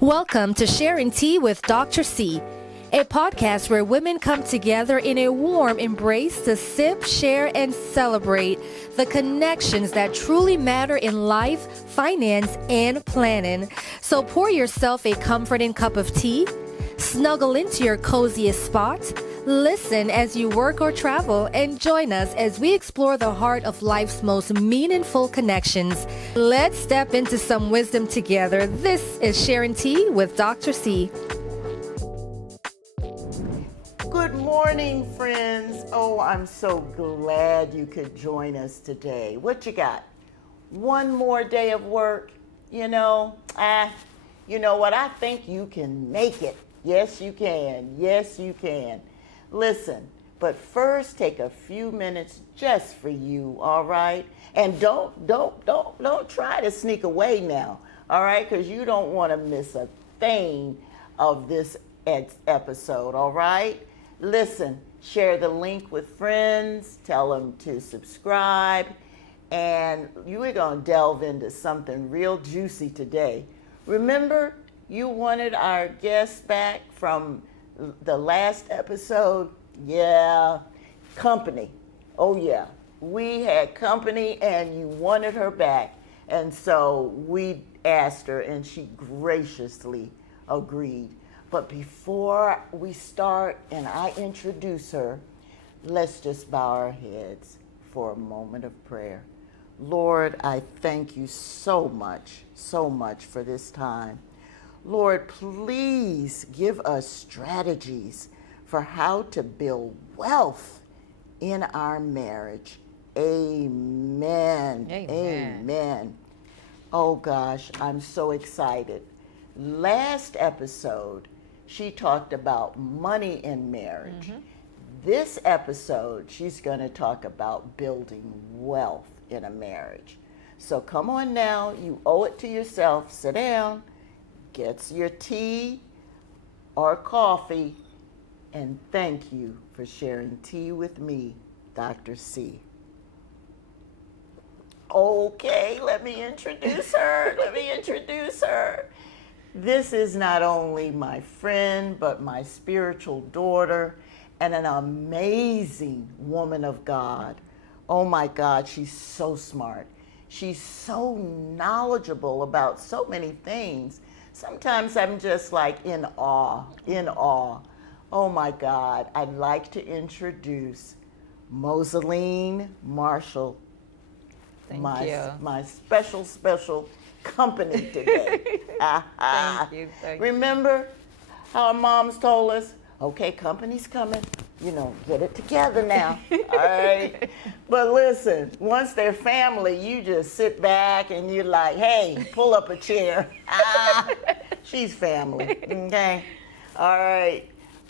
Welcome to Sharing Tea with Dr. C, a podcast where women come together in a warm embrace to sip, share, and celebrate the connections that truly matter in life, finance, and planning. So pour yourself a comforting cup of tea, snuggle into your coziest spot, listen as you work or travel, and join us as we explore the heart of life's most meaningful connections. Let's step into some wisdom together. This is Sharing Tea with Dr. C. Good morning, friends. Oh, I'm so glad you could join us today. What you got? One more day of work? You know what? I think you can make it. Yes, you can. Yes, you can. Listen, but first take a few minutes just for you, all right? And don't try to sneak away now, all right? Because you don't want to miss a thing of this episode, all right? Listen, share the link with friends, tell them to subscribe, and we're going to delve into something real juicy today. Remember, you wanted our guest back from the last episode? Yeah, company. Oh yeah, we had company and you wanted her back. And so we asked her and she graciously agreed. But before we start and I introduce her, let's just bow our heads for a moment of prayer. Lord, I thank you so much for this time. Lord, please give us strategies for how to build wealth in our marriage. Amen. Amen. Oh gosh, I'm so excited. Last episode, she talked about money in marriage. Mm-hmm. This episode, she's going to talk about building wealth in a marriage. So come on now, you owe it to yourself. Sit down. Get your tea or coffee, and thank you for sharing tea with me, Dr. C. Okay, let me introduce her. This is not only my friend, but my spiritual daughter and an amazing woman of God. Oh my God, she's so smart. She's so knowledgeable about so many things. Sometimes I'm just like in awe. Oh my God, I'd like to introduce Moseline Martial, my special company today. Thank you. Remember how our moms told us, okay, company's coming, get it together now, all right? But listen, once they're family, you just sit back and you're like, hey, pull up a chair. She's family, okay? All right.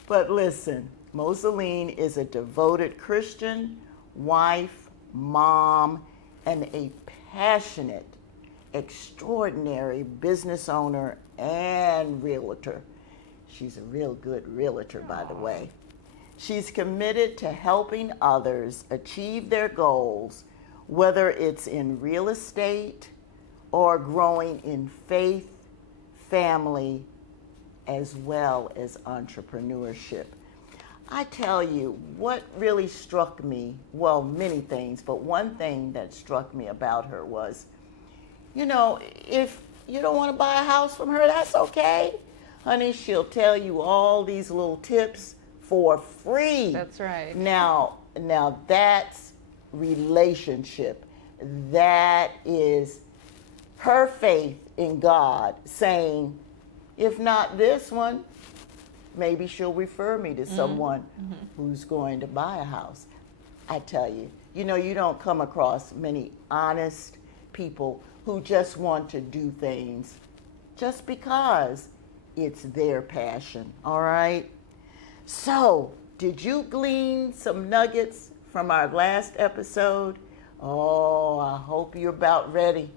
But listen, Moseline is a devoted Christian, wife, mom, and a passionate, extraordinary business owner and realtor. She's a real good realtor, by the way. She's committed to helping others achieve their goals, whether it's in real estate or growing in faith, family, as well as entrepreneurship. I tell you, what really struck me, well, many things, but one thing that struck me about her was, if you don't want to buy a house from her, that's okay. Honey, she'll tell you all these little tips for free. That's right. Now that's relationship. That is her faith in God saying, if not this one, maybe she'll refer me to someone who's going to buy a house. I tell you, you don't come across many honest people who just want to do things just because it's their passion, all right? So, did you glean some nuggets from our last episode? Oh, I hope you're about ready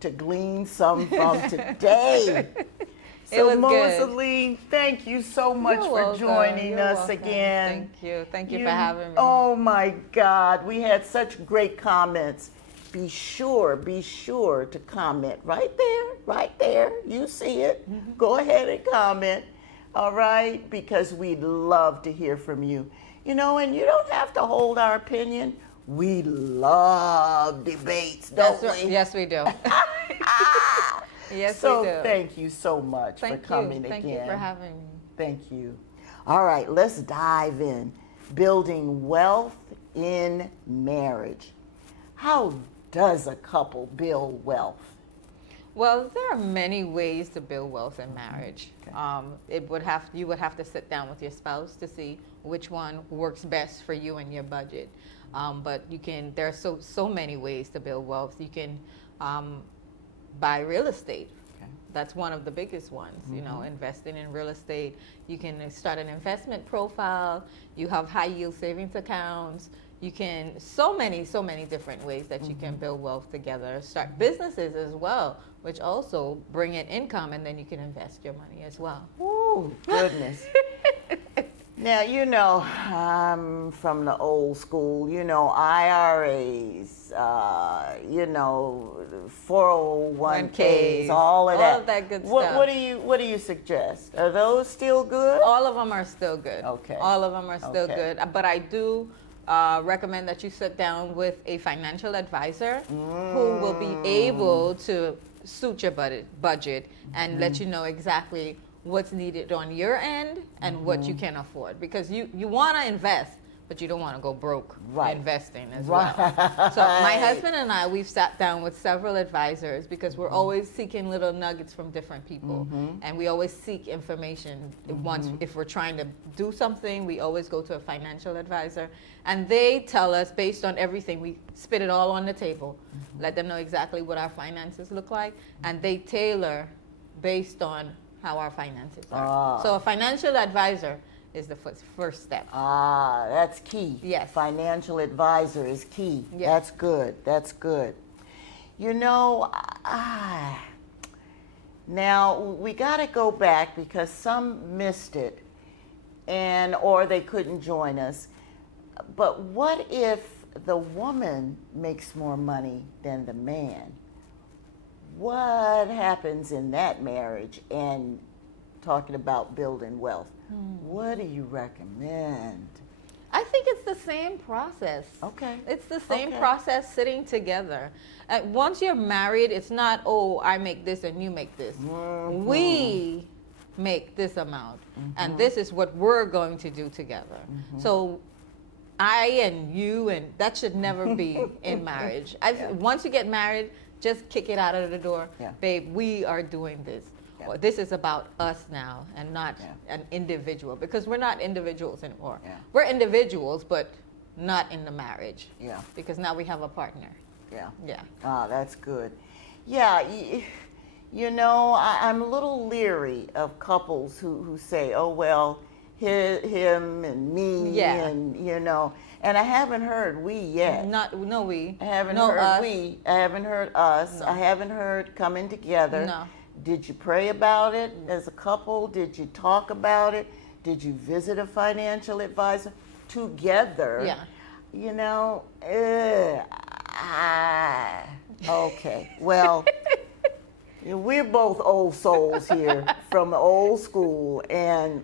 to glean some from today. So, Moseline, thank you so much for joining us again. Thank you for having me. Oh my God, we had such great comments be sure to comment right there. You see it. Go ahead and comment. All right, because we'd love to hear from you. You know, and you don't have to hold our opinion. We love debates, don't we? Yes, we do. Yes, so we do. Thank you so much for coming again. Thank you for having me. Thank you. All right, let's dive in. Building wealth in marriage. How does a couple build wealth? Well, there are many ways to build wealth in marriage. Okay. You would have to sit down with your spouse to see which one works best for you and your budget. But there are so many ways to build wealth. You can buy real estate. Okay. That's one of the biggest ones, you know, investing in real estate. You can start an investment profile. You have high yield savings accounts. You can, so many different ways that you can build wealth together. Start businesses as well, which also bring in income, and then you can invest your money as well. Ooh, goodness. Now, you know, I'm from the old school, you know, IRAs, you know, 401ks, all of that. All of that good What stuff. what do you suggest? Are those still good? All of them are still good. Okay. All of them are still Okay. good. But I do recommend that you sit down with a financial advisor who will be able to suit your budget and let you know exactly what's needed on your end and what you can afford. Because you want to invest, but you don't want to go broke investing as well. So my husband and I, we've sat down with several advisors because we're always seeking little nuggets from different people. And we always seek information. If we're trying to do something, we always go to a financial advisor. And they tell us, based on everything, we spit it all on the table, let them know exactly what our finances look like, and they tailor based on how our finances are. So a financial advisor is the first step. That's key. Yes. Financial advisor is key. Yes. That's good. That's good. You know, now we got to go back because some missed it or they couldn't join us. But what if the woman makes more money than the man? What happens in that marriage? And talking about building wealth, what do you recommend? I think it's the same process. Okay. It's the same Okay. process sitting together. Once you're married, it's not, oh, I make this and you make this. We make this amount, and this is what we're going to do together. So I and you, and that should never be in marriage. Once you get married, just kick it out of the door. Yeah. Babe, we are doing this. Yeah. Or this is about us now and not an individual, because we're not individuals anymore. Yeah. We're individuals, but not in the marriage. Yeah. Because now we have a partner. Yeah. Yeah. That's good. Yeah, you know, I'm a little leery of couples who say, oh, well, him and me, and, you know, and I haven't heard we yet. No we. I haven't no heard us. we. I haven't heard us. No. I haven't heard coming together. No. Did you pray about it as a couple? Did you talk about it? Did you visit a financial advisor together? Yeah. You know, okay. Well, we're both old souls here from the old school, and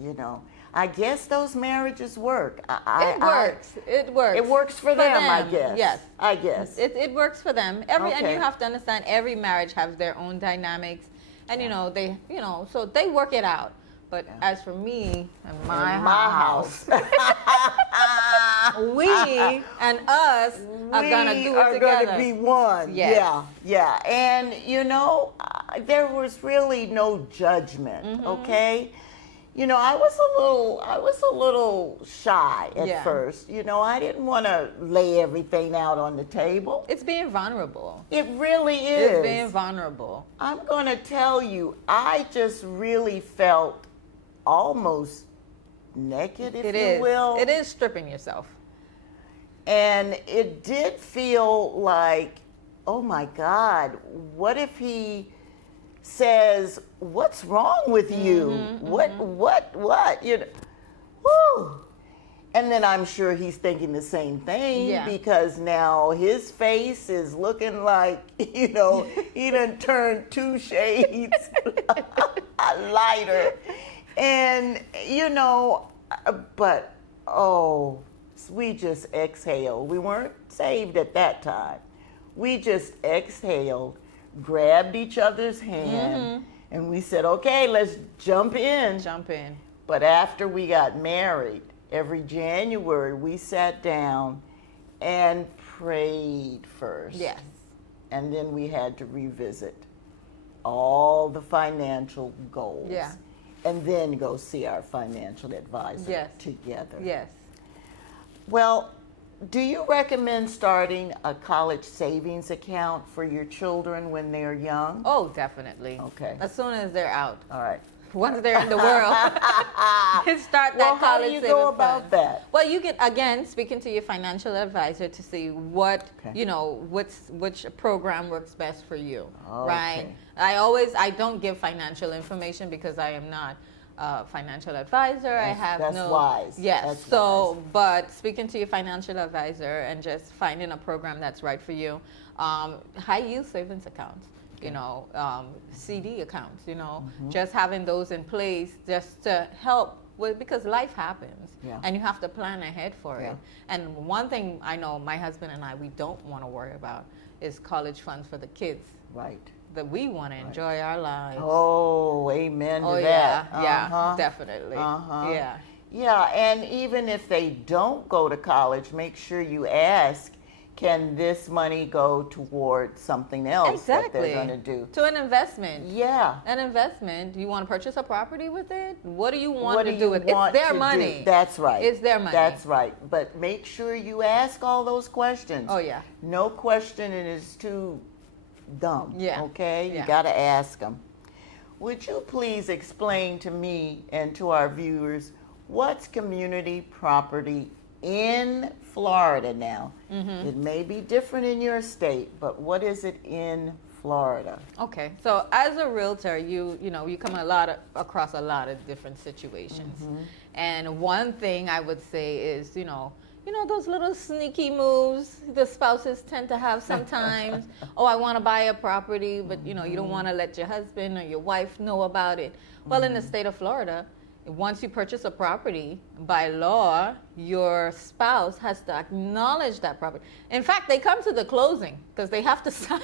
you know, I guess those marriages work. It works. It works for them, I guess. Yes. I guess. It works for them. And Okay. you have to understand, every marriage has their own dynamics, and so they work it out. But as for me and my house, we and us are gonna do it are together. gonna be one. Yes. Yeah. And you know, there was really no judgment. Okay. You know, I was a little shy at first. You know, I didn't want to lay everything out on the table. It's being vulnerable. It really is. It's being vulnerable. I'm going to tell you, I just really felt almost naked, if you will. It is stripping yourself. And it did feel like, oh my God, what if he says, what's wrong with you? What? You know, whew. And then I'm sure he's thinking the same thing Yeah. because now his face is looking like, he done turned 2 shades lighter. And, but, we just exhaled. We weren't saved at that time. We just exhaled, grabbed each other's hand, and we said, okay, let's jump in. Jump in. But after we got married, every January we sat down and prayed first. Yes. And then we had to revisit all the financial goals. Yeah. And then go see our financial advisor Yes. together. Yes. Well, do you recommend starting a college savings account for your children when they're young? Oh, definitely. Okay. As soon as they're out. All right. Once they're in the world, start that Well, how college do you savings go about fund. that? Well, you can, again, speaking to your financial advisor to see what, Okay. which program works best for you, right? Okay. I don't give financial information because I am not a financial advisor. I have that's no. wise. Yes. That's So, wise. but speaking to your financial advisor and just finding a program that's right for you, high yield savings accounts. CD accounts, just having those in place just to help with, because life happens and you have to plan ahead for it. And one thing I know my husband and I, we don't want to worry about is college funds for the kids. Right. That we want to enjoy our lives. Oh, amen to Oh, that. yeah, definitely. Yeah. Yeah, and even if they don't go to college, make sure you ask, can this money go toward something else that they're going to do? To an investment. Yeah. An investment. You want to purchase a property with it? What do you want to do do you with it? want It's their to money. do? That's right. It's their money. That's right. But make sure you ask all those questions. Oh, yeah. No question is too dumb. Yeah. Okay? Yeah. You got to ask them. Would you please explain to me and to our viewers what's community property in Florida now? It may be different in your state, but what is it in Florida? Okay, so as a realtor, you come across a lot of different situations, and one thing I would say is those little sneaky moves the spouses tend to have sometimes. Oh, I want to buy a property, but you don't want to let your husband or your wife know about it. Well, in the state of Florida, once you purchase a property, by law, your spouse has to acknowledge that property. In fact, they come to the closing because they have to sign.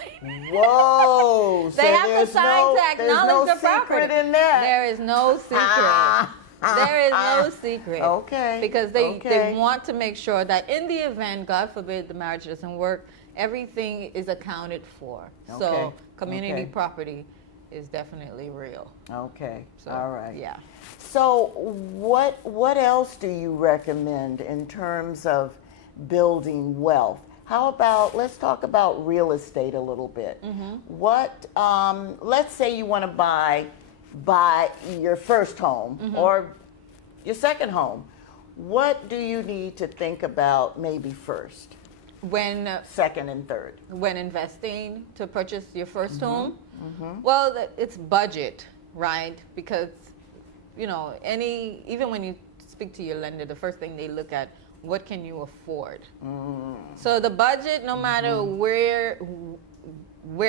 Whoa! They have to sign to acknowledge the secret property. in that. There is no secret. There is no secret. Okay. Because they want to make sure that in the event, God forbid, the marriage doesn't work, everything is accounted for. Okay. So community Okay. property is definitely real. Okay. So, All right. Yeah. So what else do you recommend in terms of building wealth? How about, let's talk about real estate a little bit. What, let's say you want to buy your first home or your second home. What do you need to think about maybe first, second, and third? When investing to purchase your first home, well, it's budget, right? Because even when you speak to your lender, the first thing they look at, what can you afford? So the budget, no matter where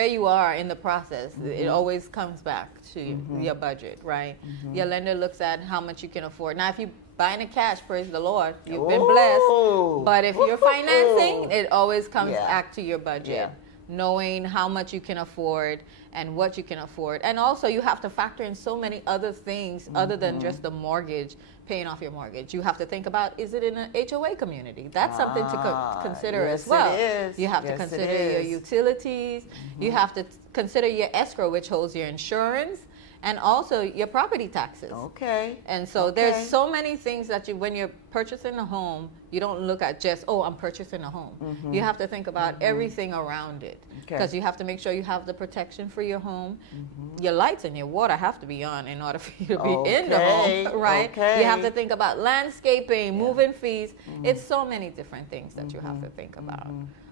you are in the process, it always comes back to your budget, right? Your lender looks at how much you can afford. Now, if you buying it cash, praise the Lord, you've been blessed. But if you're financing, it always comes back to your budget. Knowing how much you can afford and what you can afford. And also you have to factor in so many other things other than just the mortgage, paying off your mortgage. You have to think about, is it in an HOA community? That's something to consider as well. It is. You have to consider your utilities. You have to consider your escrow, which holds your insurance, and also your property taxes. Okay. And so there's so many things that when you're purchasing a home, you don't look at just, oh, I'm purchasing a home. You have to think about everything around it. Because you have to make sure you have the protection for your home. Your lights and your water have to be on in order for you to be in the home, right? You have to think about landscaping, moving fees. It's so many different things that you have to think about.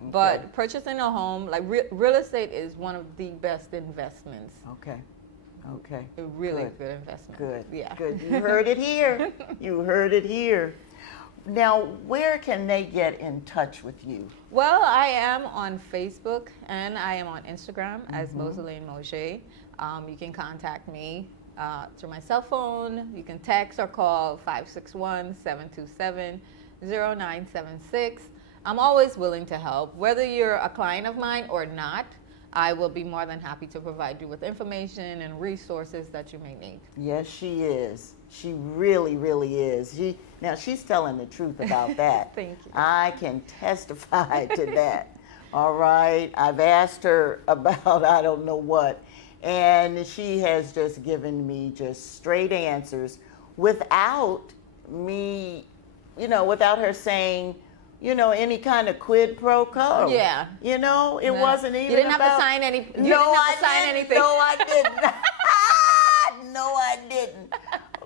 But purchasing a home, like real estate is one of the best investments. Okay. Okay. A really good investment. Good. Yeah. Good. You heard it here. You heard it here. Now, where can they get in touch with you? Well, I am on Facebook and I am on Instagram as Moseline Martial. You can contact me through my cell phone. You can text or call 561-727-0976. I'm always willing to help. Whether you're a client of mine or not, I will be more than happy to provide you with information and resources that you may need. Yes, she is. She really, really is. Now, she's telling the truth about that. Thank you. I can testify to that. All right. I've asked her about I don't know what, and she has just given me just straight answers without me, without her saying, any kind of quid pro quo. Yeah. It wasn't even. You didn't have about, to sign any. You no, didn't have to sign anything. No, I didn't. No, I didn't.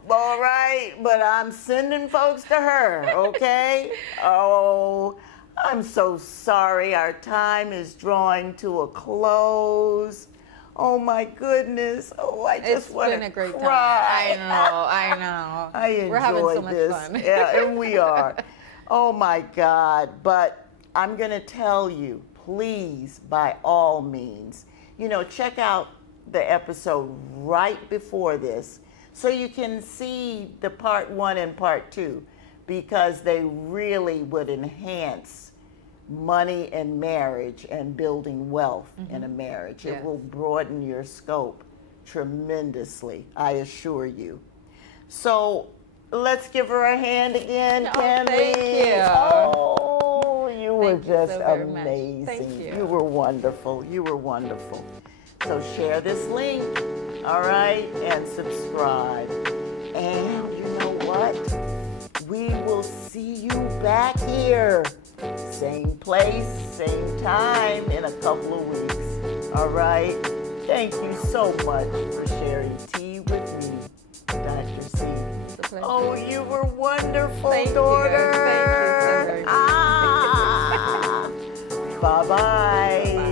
All right, but I'm sending folks to her, okay? Oh, I'm so sorry. Our time is drawing to a close. Oh my goodness. Oh, I just want to cry. It's been a great time. I know. I enjoyed We're having so much this. fun. Yeah, and we are. Oh my God. But I'm going to tell you, please, by all means, check out the episode right before this so you can see the part 1 and part 2, because they really would enhance money and marriage and building wealth in a marriage. Yes. It will broaden your scope tremendously, I assure you. So let's give her a hand again, Candy. Thank you. Oh, you were Thank you just so very much. amazing. Thank you. You were wonderful. You were wonderful. So share this link, all right, and subscribe. And you know what? We will see you back here. Same place, same time in a couple of weeks. All right? Thank you so much for sharing tea with me, Dr. C. It's a pleasure. Oh, you were wonderful, Thank daughter. you. Thank you so very much. Bye-bye. Bye.